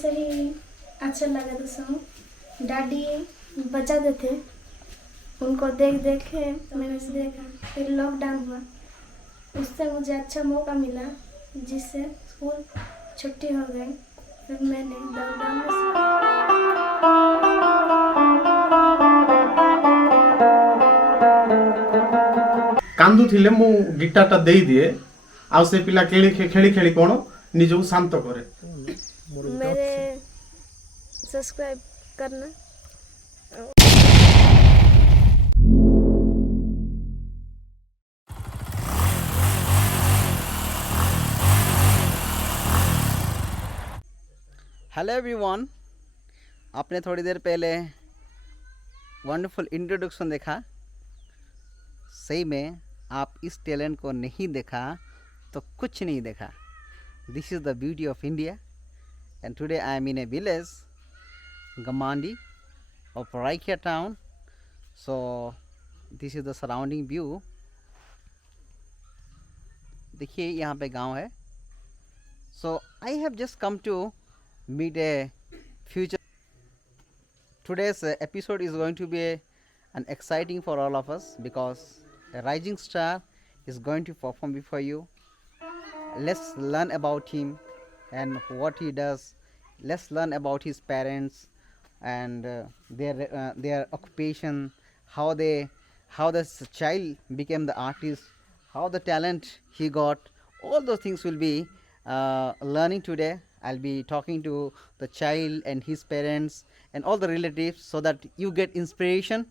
से ही अच्छा लगा था सॉन्ग। डैडी बजाते थे, उनको देख देख के मैंने देखा। फिर लॉकडाउन हुआ, उससे मुझे अच्छा मौका मिला, जिससे स्कूल छुट्टी हो गई। फिर मैंने लॉकडाउन में କାନ୍ଦୁଥିଲେ ମୁଁ ଗିଟାରଟା ଦେଇଦିଏ ଆଉ ସେ ପିଲା ଖେଳି ଖେଳି କ'ଣ ନିଜକୁ ଶାନ୍ତ କରେ। मेरे सब्सक्राइब करना। हेलो एवरीवन, आपने थोड़ी देर पहले वंडरफुल इंट्रोडक्शन देखा। सही में आप इस टैलेंट को नहीं देखा तो कुछ नहीं देखा। This is the beauty of India and today I am in a village Gamandi of Raikia town. So this is the surrounding view. देखिए यहाँ पे गांव है। So I have just come to meet a future. Today's episode is going to be an exciting for all of us because a rising star is going to perform before you. Let's learn about him and what he does. Let's learn about his parents and their occupation, how the child became the artist, how the talent he got. All those things will be learning today. I'll be talking to the child and his parents and all the relatives so that you get inspiration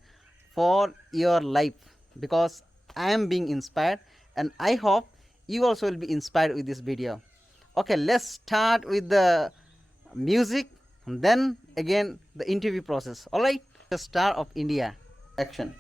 for your life, because I am being inspired and I hope you also will be inspired with this video. Okay, let's start with the music and then again the interview process. All right, the star of India. Action.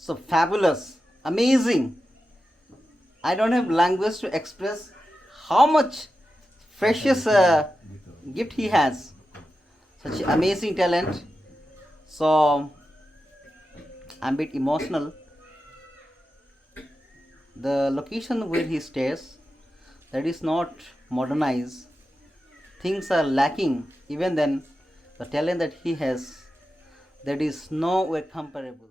So fabulous, amazing. I don't have language to express how much precious gift he has. Such amazing talent. So I'm a bit emotional. The location where he stays, that is not modernized. Things are lacking. Even then, the talent that he has, that is nowhere comparable.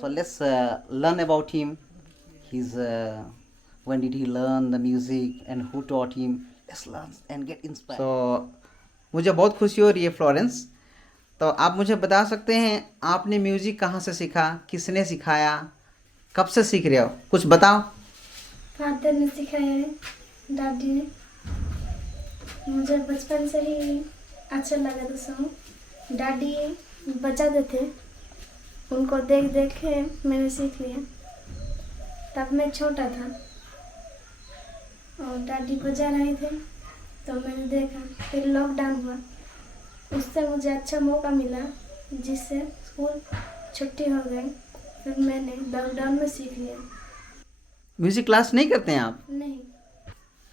So let's learn about him. His when did he learn the music and who taught him? Let's learn and get inspired. So मुझे बहुत खुशी हो रही है Florence. तो आप मुझे बता सकते हैं आपने म्यूजिक कहाँ से सीखा, किसने सिखाया, कब से सीख रहे हो, कुछ बताओ. फादर ने सिखाया है, दादी ने. मुझे बचपन से ही अच्छा लगा था सॉन्ग. दादी बजाते थे, उनको देख देख के मैंने सीख लिया. तब मैं छोटा था और दादी बजा रहे थे तो मैंने देखा. फिर लॉकडाउन हुआ, उससे मुझे अच्छा मौका मिला जिससे स्कूल छुट्टी हो गई. फिर मैंने लॉकडाउन में सीख लिया. म्यूजिक क्लास नहीं करते हैं आप? नहीं.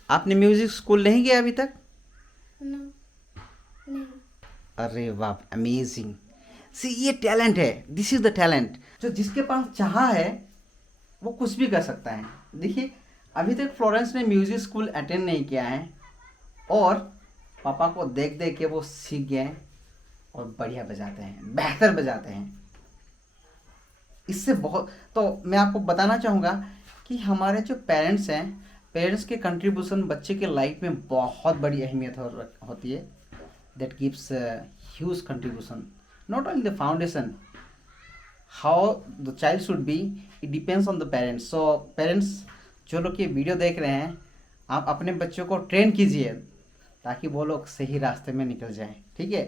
आपने म्यूजिक स्कूल नहीं गया अभी तक? नो, नहीं. अरे वाह, अमेजिंग. सी ये टैलेंट है, दिस इज द टैलेंट. जो जिसके पास चाह है वो कुछ भी कर सकता है. देखिए अभी तक फ्लोरेंस ने म्यूजिक स्कूल अटेंड नहीं किया है और पापा को देख देख के वो सीख गए और बढ़िया बजाते हैं, बेहतर बजाते हैं. इससे बहुत, तो मैं आपको बताना चाहूँगा कि हमारे जो पेरेंट्स हैं, पेरेंट्स के कंट्रीब्यूशन बच्चे के लाइफ में बहुत बड़ी अहमियत होती है. That gives huge contribution not only the foundation how the child should be, it depends on the parents. So parents जो लोग ये वीडियो देख रहे हैं, आप अपने बच्चों को ट्रेन कीजिए ताकि वो लोग सही रास्ते में निकल जाएं. ठीक है,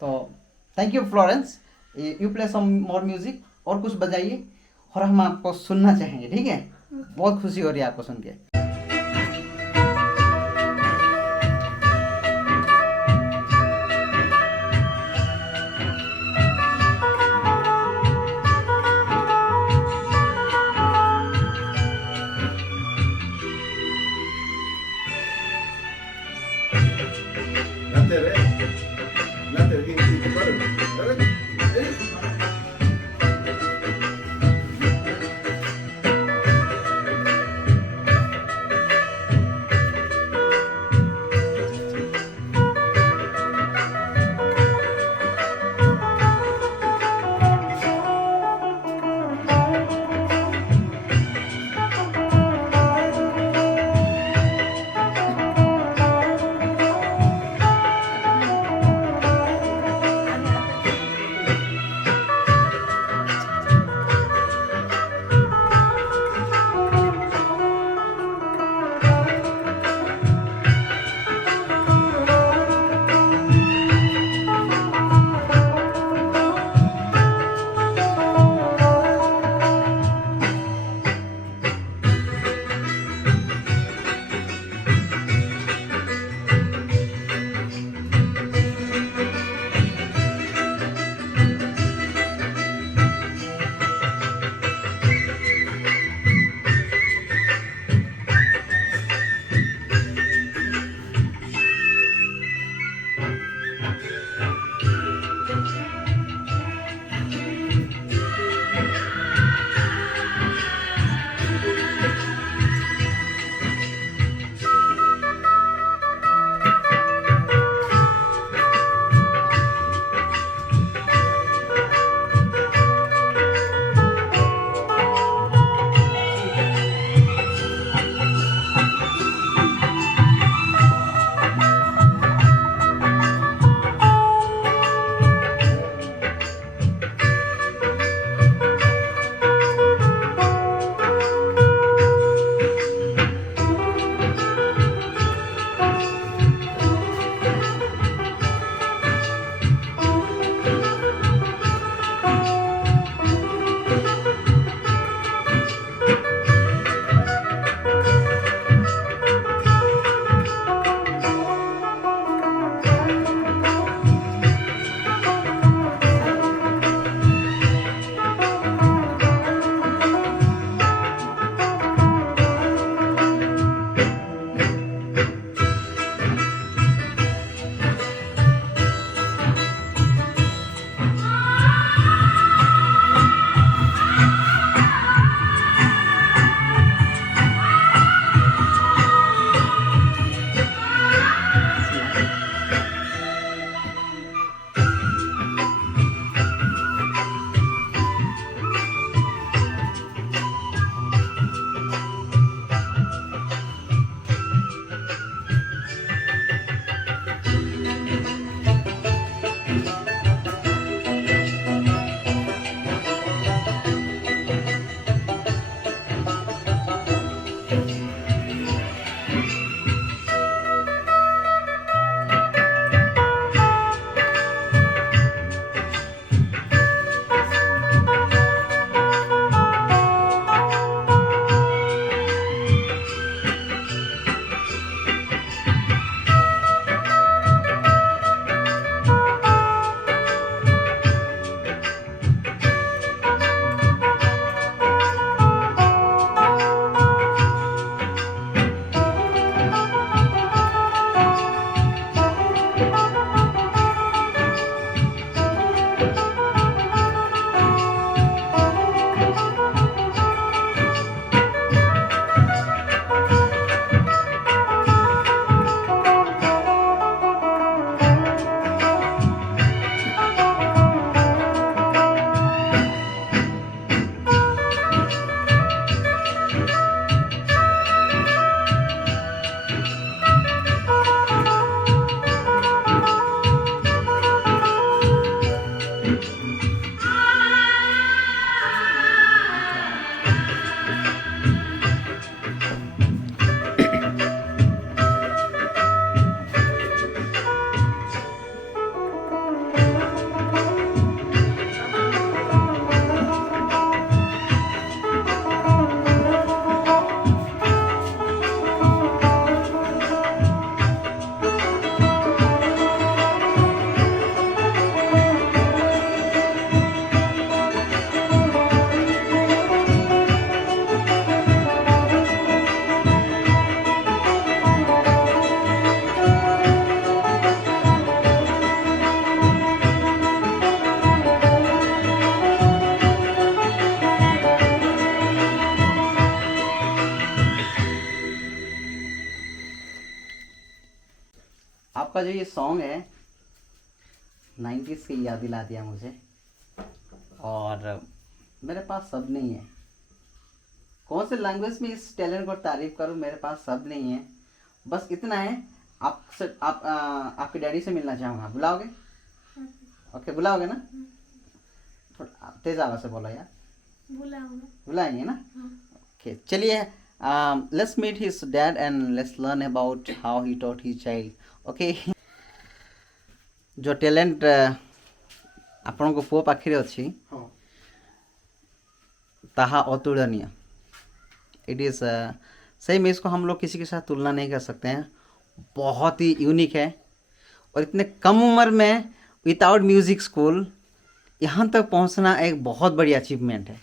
तो thank you Florence. You play some more music, और कुछ बजाइए और हम आपको सुनना चाहेंगे. ठीक है, बहुत खुशी हो रही है आपको सुन के. जो ये सॉन्ग है 90s की याद दिला दिया मुझे, और मेरे पास सब नहीं है। कौन से लैंग्वेज में इस टैलेंट को तारीफ करूं, मेरे पास सब नहीं है। बस इतना है, आपके डैडी से मिलना चाहूँगा, बुलाओगे? ओके, बुलाओगे ना? थोड़ा तेज आवाज़ से बोलो यार। बुलाऊंगा। बुलाएंगे ना? ओके, चलिए, let's meet his dad and let's learn about how he taught his child. Okay, जो टैलेंट ଆପଣଙ୍କ ପୁଅ ପାଖରେ ଅଛି ହଁ ताहा अतुलनीय। इट इज़ सेम, इसको हम लोग किसी के साथ तुलना नहीं कर सकते हैं। बहुत ही यूनिक है, और इतने कम उम्र में विदाउट म्यूज़िक स्कूल यहाँ तक पहुँचना एक बहुत बड़ी अचीवमेंट है।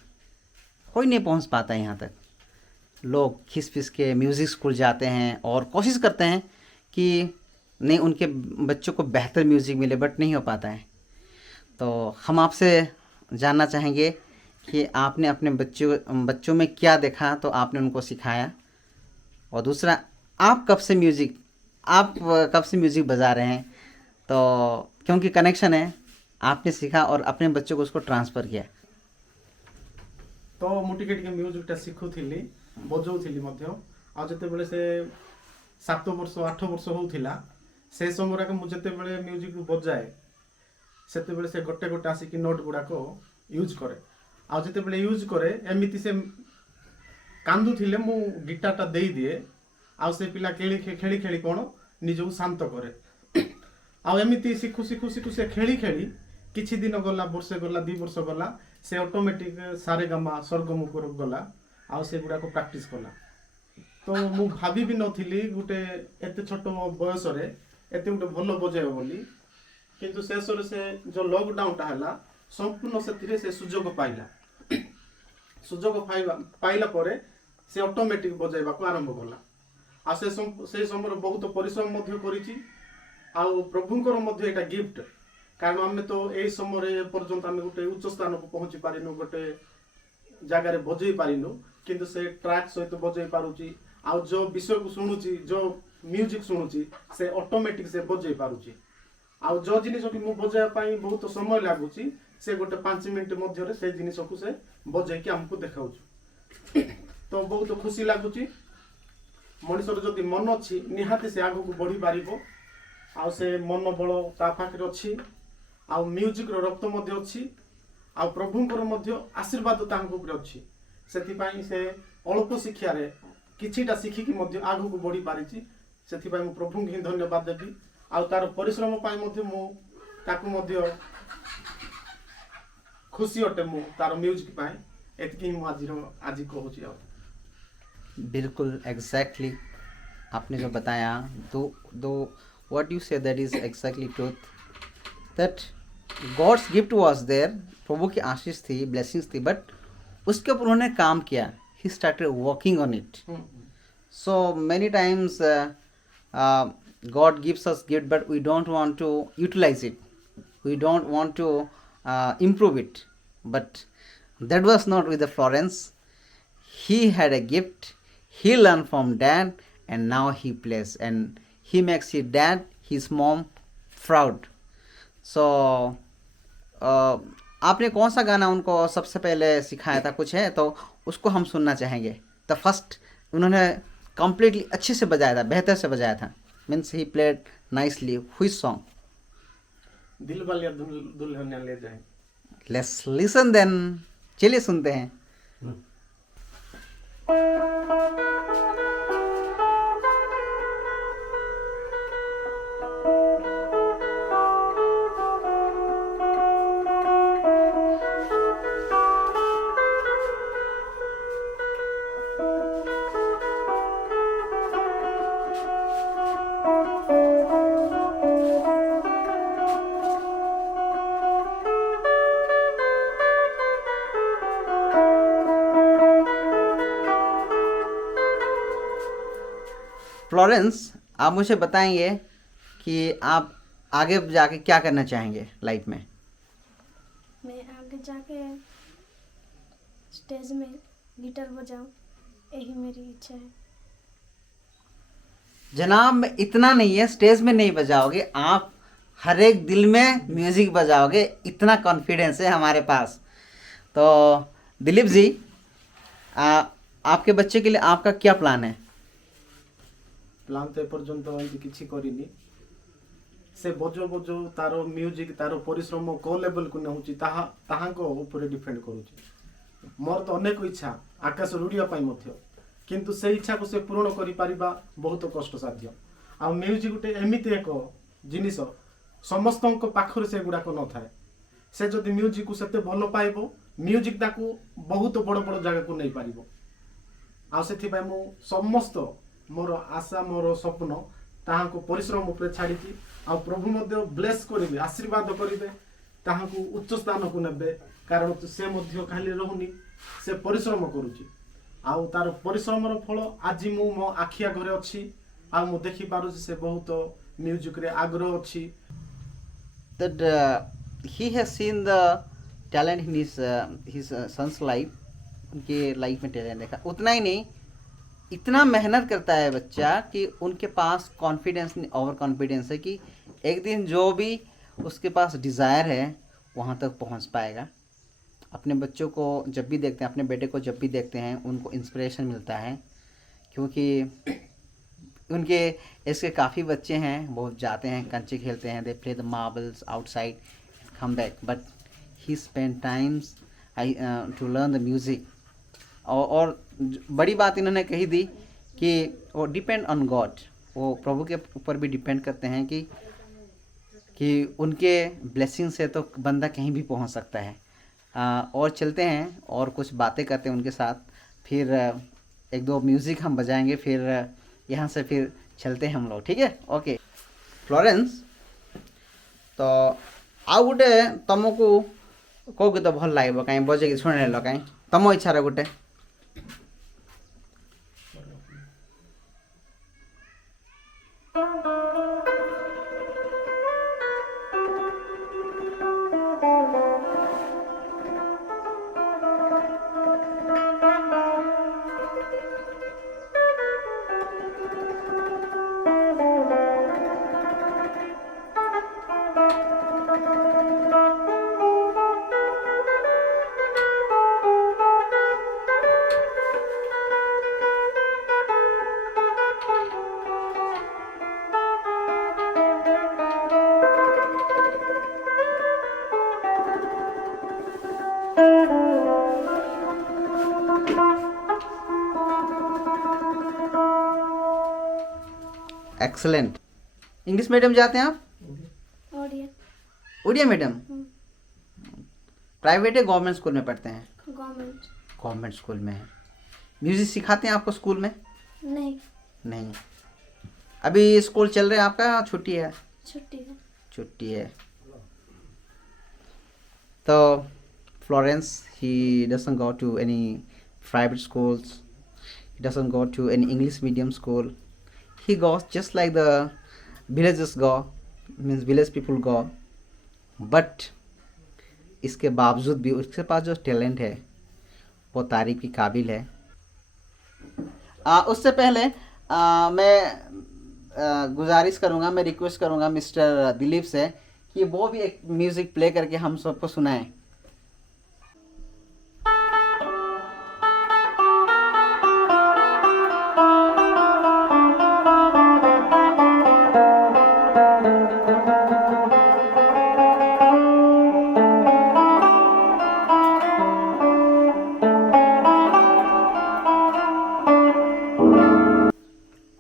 कोई नहीं पहुँच पाता यहाँ तक। लोग खिस पिस के म्यूज़िक स्कूल जाते हैं और कोशिश करते हैं कि नहीं उनके बच्चों को बेहतर म्यूज़िक मिले, बट नहीं हो पाता है। तो हम आपसे जानना चाहेंगे कि आपने अपने बच्चों में क्या देखा तो आपने उनको सिखाया, और दूसरा आप कब से म्यूज़िक बजा रहे हैं, तो क्योंकि कनेक्शन है, आपने सीखा और अपने बच्चों को उसको ट्रांसफ़र किया। तो ମୁଁ ଟିକେ ଟିକେ ମ୍ୟୁଜିକଟା ଶିଖୁଥିଲି, ବଜାଉଥିଲି ମଧ୍ୟ। ଆଉ ଯେତେବେଳେ ସେ 7 ବର୍ଷ 8 ବର୍ଷ ହେଉଥିଲା, ସେ ସମୟରେ ମୁଁ ଯେତେବେଳେ ମ୍ୟୁଜିକ୍ ବଜାଏ ସେତେବେଳେ ସେ ଗୋଟେ ଗୋଟେ ଆସିକି ନୋଟ୍ ଗୁଡ଼ାକ ୟୁଜ୍ କରେ। ଆଉ ଯେତେବେଳେ ୟୁଜ୍ କରେ ଏମିତି ସେ କାନ୍ଦୁଥିଲେ ମୁଁ ଗିଟାରଟା ଦେଇଦିଏ, ଆଉ ସେ ପିଲା ଖେଳି ଖେଳି କ'ଣ ନିଜକୁ ଶାନ୍ତ କରେ। ଆଉ ଏମିତି ଶିଖୁ ଶିଖୁ ଶିଖୁ ସେ ଖେଳି ଖେଳି କିଛି ଦିନ ଗଲା, ବର୍ଷେ ଗଲା, 2 ବର୍ଷ ଗଲା, ସେ ଅଟୋମେଟିକ୍ ସାରେଗାମା ସ୍ୱର୍ଗମ ଉପରକୁ ଗଲା, ଆଉ ସେଗୁଡ଼ାକ ପ୍ରାକ୍ଟିସ୍ କଲା। ତ ମୁଁ ଭାବି ବି ନଥିଲି ଗୋଟେ ଏତେ ଛୋଟ ବୟସରେ ଏତେ ଗୋଟେ ଭଲ ବଜାଇବ ବୋଲି। କିନ୍ତୁ ଶେଷରେ ସେ ଯେଉଁ ଲକଡାଉନଟା ହେଲା, ସମ୍ପୂର୍ଣ୍ଣ ସେଥିରେ ସେ ସୁଯୋଗ ପାଇଲା। ସୁଯୋଗ ପାଇଲା ପରେ ସେ ଅଟୋମେଟିକ୍ ବଜାଇବାକୁ ଆରମ୍ଭ କଲା। ଆଉ ସେ ସମୟରେ ବହୁତ ପରିଶ୍ରମ ମଧ୍ୟ କରିଛି। ଆଉ ପ୍ରଭୁଙ୍କର ମଧ୍ୟ ଏଇଟା ଗିଫ୍ଟ, କାରଣ ଆମେ ତ ଏଇ ସମୟରେ ଏପର୍ଯ୍ୟନ୍ତ ଆମେ ଗୋଟେ ଉଚ୍ଚ ସ୍ଥାନକୁ ପହଞ୍ଚି ପାରିନୁ, ଗୋଟେ ଜାଗାରେ ବଜେଇ ପାରିନୁ, କିନ୍ତୁ ସେ ଟ୍ରାକ୍ ସହିତ ବଜେଇ ପାରୁଛି। ଆଉ ଯେଉଁ ବିଷୟକୁ ଶୁଣୁଛି, ଯେଉଁ ମ୍ୟୁଜିକ୍ ଶୁଣୁଛି, ସେ ଅଟୋମେଟିକ୍ ସେ ବଜେଇ ପାରୁଛି। ଆଉ ଯେଉଁ ଜିନିଷକୁ ମୁଁ ବଜାଇବା ପାଇଁ ବହୁତ ସମୟ ଲାଗୁଛି, ସେ ଗୋଟେ 5 ମିନିଟ୍ ମଧ୍ୟରେ ସେ ଜିନିଷକୁ ସେ ବଜେଇକି ଆମକୁ ଦେଖାଉଛି। ତ ବହୁତ ଖୁସି ଲାଗୁଛି। ମଣିଷର ଯଦି ମନ ଅଛି, ନିହାତି ସେ ଆଗକୁ ବଢ଼ିପାରିବ। ଆଉ ସେ ମନୋବଳ ତା ପାଖରେ ଅଛି, ଆଉ ମ୍ୟୁଜିକ୍ର ରକ୍ତ ମଧ୍ୟ ଅଛି, ଆଉ ପ୍ରଭୁଙ୍କର ମଧ୍ୟ ଆଶୀର୍ବାଦ ତାଙ୍କ ଉପରେ ଅଛି। ସେଥିପାଇଁ ସେ ଅଳ୍ପ ଶିକ୍ଷାରେ କିଛିଟା ଶିଖିକି ମଧ୍ୟ ଆଗକୁ ବଢ଼ିପାରିଛି। ସେଥିପାଇଁ ମୁଁ ପ୍ରଭୁଙ୍କୁ ହିଁ ଧନ୍ୟବାଦ ଦେବି। ଆଉ ତାର ପରିଶ୍ରମ ପାଇଁ ମଧ୍ୟ ମୁଁ ତାକୁ ମଧ୍ୟ ଖୁସି ଅଟେ, ମୁଁ ତାର ମ୍ୟୁଜିକ୍ ପାଇଁ। ଏତିକି ହିଁ ମୁଁ ଆଜି କହୁଛି। ଆଉ बिल्कुल एग्जैक्टली आपने जो बताया, दो what you say that is exactly truth, that God's gift was there, प्रभु की आशीष थी, ब्लेसिंग्स थी, बट उसके ऊपर उन्होंने काम किया। He started working on it. So many times God gives us gift, but we don't want to utilize it. We don't want to improve it. But that was not with the Florence. He had a gift. He learned from dad, and now he plays, and he makes his dad, his mom proud. So आपने कौन सा गाना उनको सबसे पहले सिखाया था, कुछ है तो उसको हम सुनना चाहेंगे। द फर्स्ट उन्होंने कम्प्लीटली अच्छे से बजाया था, बेहतर से बजाया था। Means he played nicely. Which song? दिल वाले दुल्हनिया ले जाए। Let's listen then. चलिए सुनते हैं। फ्लोरेंस, आप मुझे बताएंगे कि आप आगे जाके क्या करना चाहेंगे लाइफ में? मैं आगे जाके स्टेज में गिटार बजाऊं, यही मेरी इच्छा है। जनाब मैं इतना नहीं है, स्टेज में नहीं बजाओगे आप, हर एक दिल में म्यूजिक बजाओगे, इतना कॉन्फिडेंस है हमारे पास। तो दिलीप जी, आपके बच्चे के लिए आपका क्या प्लान है? ପ୍ଲାନ୍ ତ ଏପର୍ଯ୍ୟନ୍ତ ଏମିତି କିଛି କରିନି। ସେ ବଜଉ ବଜଉ ତାର ମ୍ୟୁଜିକ୍ ତାର ପରିଶ୍ରମ କୋଉ ଲେଭେଲକୁ ନେଉଛି ତାହାଙ୍କ ଉପରେ ଡିପେଣ୍ଡ କରୁଛି। ମୋର ତ ଅନେକ ଇଚ୍ଛା ଆକାଶରେ ଉଡ଼ିବା ପାଇଁ ମଧ୍ୟ, କିନ୍ତୁ ସେ ଇଚ୍ଛାକୁ ସେ ପୂରଣ କରିପାରିବା ବହୁତ କଷ୍ଟସାଧ୍ୟ। ଆଉ ମ୍ୟୁଜିକ୍ ଗୋଟେ ଏମିତି ଏକ ଜିନିଷ ସମସ୍ତଙ୍କ ପାଖରେ ସେଗୁଡ଼ାକ ନଥାଏ। ସେ ଯଦି ମ୍ୟୁଜିକ୍କୁ ସେତେ ଭଲ ପାଇବ, ମ୍ୟୁଜିକ୍ ତାକୁ ବହୁତ ବଡ଼ ବଡ଼ ଜାଗାକୁ ନେଇପାରିବ। ଆଉ ସେଥିପାଇଁ ମୁଁ ସମସ୍ତ ମୋର ଆଶା ମୋର ସ୍ୱପ୍ନ ତାହାଙ୍କୁ ପରିଶ୍ରମ ଉପରେ ଛାଡ଼ିଛି। ଆଉ ପ୍ରଭୁ ମଧ୍ୟ ବ୍ଲେସ୍ କରିବେ, ଆଶୀର୍ବାଦ କରିବେ, ତାହାଙ୍କୁ ଉଚ୍ଚ ସ୍ଥାନକୁ ନେବେ। କାରଣ ସେ ମଧ୍ୟ ଖାଲି ରହୁନି, ସେ ପରିଶ୍ରମ କରୁଛି। ଆଉ ତାର ପରିଶ୍ରମର ଫଳ ଆଜି ମୁଁ ମୋ ଆଖି ଆଗରେ ଅଛି। ଆଉ ମୁଁ ଦେଖିପାରୁଛି ସେ ବହୁତ ମ୍ୟୁଜିକ୍ରେ ଆଗ୍ରହ ଅଛି। That he has seen the talent in his son's life, उनके लाइफ में टैलेंट देखा। उतना ही नहीं, इतना मेहनत करता है बच्चा कि उनके पास कॉन्फिडेंस नहीं, ओवर कॉन्फिडेंस है कि एक दिन जो भी उसके पास डिज़ायर है वहाँ तक पहुँच पाएगा। अपने बच्चों को जब भी देखते हैं, अपने बेटे को जब भी देखते हैं, उनको इंस्पिरेशन मिलता है। क्योंकि उनके इसके काफ़ी बच्चे हैं, वो जाते हैं, कंचे खेलते हैं, they play the marbles outside, come back, but he spend times to learn the music. और बड़ी बात इन्होंने कही दी कि वो डिपेंड ऑन गॉड, वो प्रभु के ऊपर भी डिपेंड करते हैं कि उनके ब्लेसिंग से तो बंदा कहीं भी पहुंच सकता है। और चलते हैं और कुछ बातें करते हैं उनके साथ, फिर एक दो म्यूज़िक हम बजाएंगे, फिर यहाँ से फिर चलते हैं हम लोग, ठीक है? ओके फ्लोरेंस, तो आउ गोटे तुमको कौ गीत भल लगे कहीं बजे शुणे कहीं तुम इच्छा गोटे एक्सलेंट। इंग्लिश मीडियम जाते हैं आप? और ये उड़िया मीडियम? प्राइवेट है गवर्नमेंट स्कूल में पढ़ते हैं? गवर्नमेंट। गवर्नमेंट स्कूल में है। म्यूजिक सिखाते हैं आपको स्कूल में? नहीं, नहीं। अभी स्कूल चल रहा है आपका, छुट्टी है? छुट्टी है। छुट्टी है। तो Florence, he doesn't go to any private schools, he doesn't go to any English medium school, he goes just like the villages go, means village people go, but इसके बावजूद भी उसके पास जो टैलेंट है वो तारीफ की काबिल है। उससे पहले मैं गुजारिश करूँगा, मैं रिक्वेस्ट करूँगा मिस्टर दिलीप से कि वो भी एक म्यूज़िक प्ले करके हम सबको सुनाएं।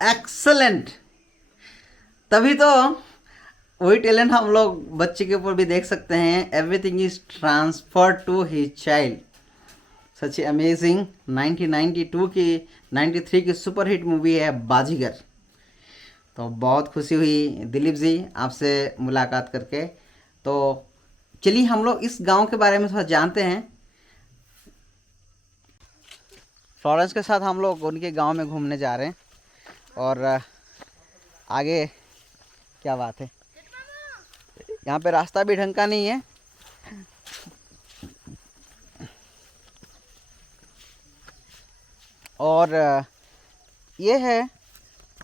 एक्सलेंट। तभी तो वही टैलेंट हम लोग बच्चे के ऊपर भी देख सकते हैं। Everything is transferred to his child. Such amazing. 1992 की 93 की सुपरहिट मूवी है बाजीगर। तो बहुत खुशी हुई दिलीप जी आपसे मुलाकात करके। तो चलिए हम लोग इस गांव के बारे में थोड़ा जानते हैं। फ्लोरेंस के साथ हम लोग उनके गांव में घूमने जा रहे हैं और आगे क्या बात है, यहाँ पे रास्ता भी ढंग का नहीं है। और ये है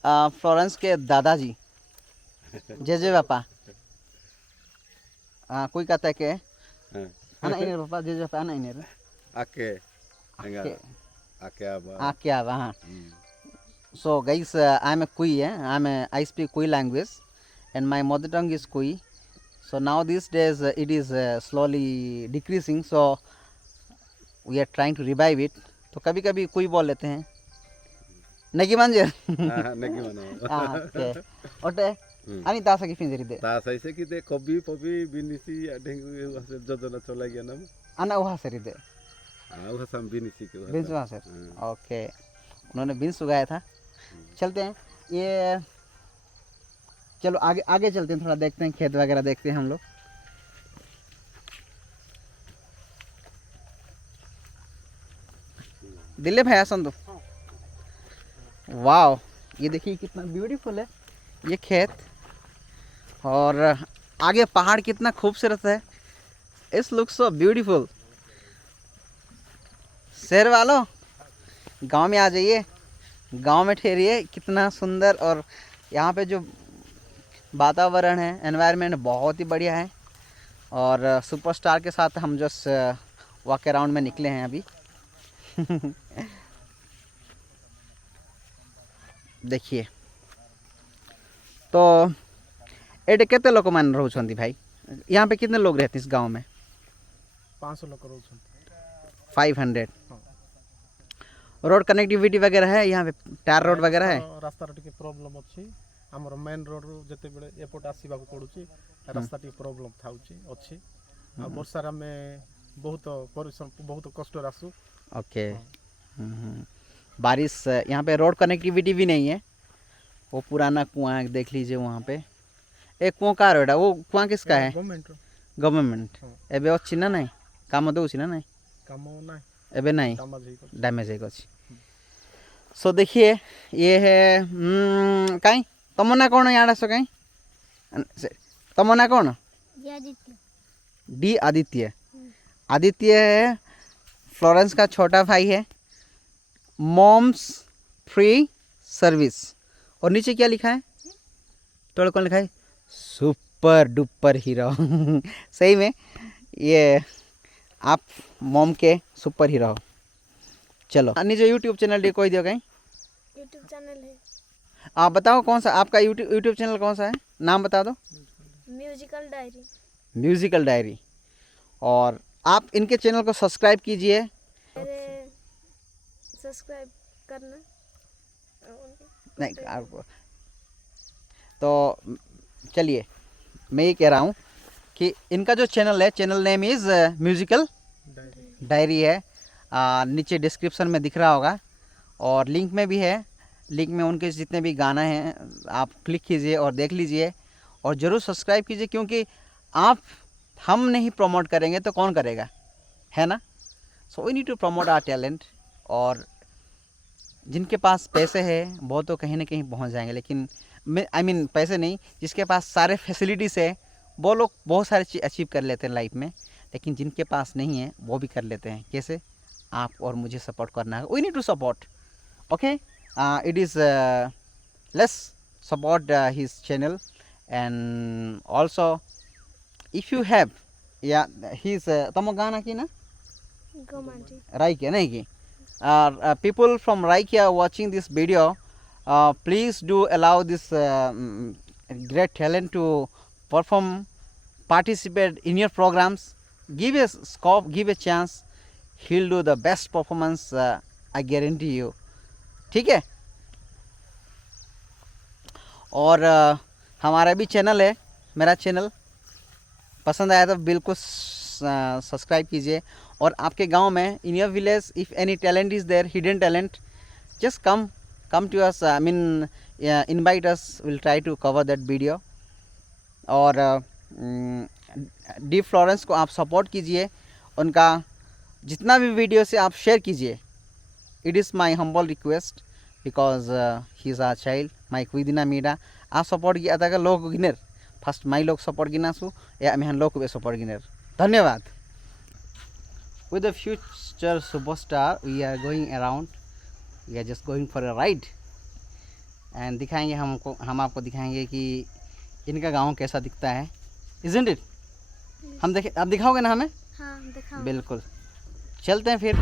फ्लोरेंस के दादाजी जेजे पापा कोई कहता है कि anak ini bapak jeje bapak anak ini Ake. Enggak. Ake apa? आके आवा हाँ so guys I'm a Kui I speak Kui language and my mother tongue is Kui so now these days it is slowly decreasing so we are trying to revive it तो कभी कभी Kui बोल लेते हैं नगी मंजर Negi mana? oke oke ani तासा की फिंजरी दे Tak saya sih kita kopi binisi ada yang hasil jodoh coba lagi nama. अना वहाँ से दे Udah sam binisi ke. Beans वहाँ से ओके उन्होंने बीन्स उगाया था चलते हैं ये चलो आगे आगे चलते हैं थोड़ा देखते हैं खेत वगैरह देखते हैं हम लोग दिल्ली भैया संधु वाह ये देखिए कितना ब्यूटीफुल है ये खेत और आगे पहाड़ कितना खूबसूरत है इट्स लुक सो ब्यूटीफुल शहर वालों गांव में आ जाइए गांव में ठहरिए कितना सुंदर और यहाँ पे जो वातावरण है एनवायरनमेंट बहुत ही बढ़िया है और सुपरस्टार के साथ हम जो वॉक अराउंड में निकले हैं अभी देखिए तो एटे केते लोक मान रहउछंती भाई यहाँ पे कितने लोग रहते हैं इस गांव में 500 लोग रहउछंती 500 रोड कनेक्टिविटी वगैरह है यहाँ पे टायर रोड वगैरह है रास्ता टिके प्रॉब्लम अछि हमर मेन रोड जते बेले एपोर्ट आसीबा को पडुची रास्ता टिके प्रॉब्लम थाउची अछि आ वर्षा में बहुत परिश्रम बहुत कष्ट रासु ओके बारिश यहाँ पे रोड कनेक्टिविटी भी नहीं है वो पुराना कुआं देख लीजिए वहाँ पे एक कुआं का रोड है वो कुआं किसका है गवर्नमेंट एबे अच्छी ना नहीं काम दउची ना नहीं काम ना एबे नहीं डैमेज डैमेज है कुछ सो देखिए ये है कहीं तमन्ना कौन यहाँ सो कहीं तमन्ना कौन डी आदित्य आदित्य है फ्लोरेंस का छोटा भाई है मॉम्स फ्री सर्विस और नीचे क्या लिखा है तो कौन लिखा है सुपर डुपर हीरो सही में ये आप मॉम के सुपर हीरो हो चलो नीचे यूट्यूब चैनल डी कोई दियो कहीं यूट्यूब चैनल है आप बताओ कौन सा आपका यूट्यूब चैनल कौन सा है नाम बता दो म्यूजिकल डायरी म्यूजिकल डायरी और आप इनके चैनल को सब्सक्राइब कीजिए अरे सब्सक्राइब करना नहीं आपको तो चलिए मैं ये कह रहा हूँ कि इनका जो चैनल है channel name is musical diary है नीचे डिस्क्रिप्शन में दिख रहा होगा और लिंक में भी है लिंक में उनके जितने भी गाना हैं आप क्लिक कीजिए और देख लीजिए और ज़रूर सब्सक्राइब कीजिए क्योंकि आप हम नहीं प्रमोट करेंगे तो कौन करेगा है ना so we need to promote our talent और जिनके पास पैसे है वो तो कहीं ना कहीं पहुंच जाएंगे लेकिन आई मीन पैसे नहीं जिसके पास सारे फैसिलिटीज़ है वो लोग बहुत सारे चीज़ अचीव कर लेते हैं लाइफ में लेकिन जिनके पास नहीं है वो भी कर लेते हैं कैसे आप और मुझे सपोर्ट करना है we need to support okay it is let's support his channel and also if you have या हिज तमो गाना की ना राइकिया नहीं की people from Raikia watching this video please do allow this great talent to perform participate in your programs give a scope give a chance he'll do the best performance I guarantee you ठीक है और हमारा भी channel है मेरा channel पसंद आया तो बिल्कुल सब्सक्राइब कीजिए और आपके गांव में in your village if any talent is there hidden talent just come to us I mean invite us will try to cover that video और डी फ्लोरेंस को आप सपोर्ट कीजिए उनका जितना भी वीडियो से आप शेयर कीजिए it is my humble request because he is our child my कुइदिना मीडा आप सपोर्ट किया था लोग गिनर फर्स्ट माई लोग सपोर्ट गिनासु या मैं लोग को सपोर्ट गिनर धन्यवाद with the future superstar we are going around we are just going for a ride and दिखाएंगे हम आपको दिखाएंगे कि इनका गांव कैसा दिखता है। Isn't it? हम देखें, आप दिखाओगे ना हमें? हाँ दिखाओ। बिल्कुल, चलते हैं फिर।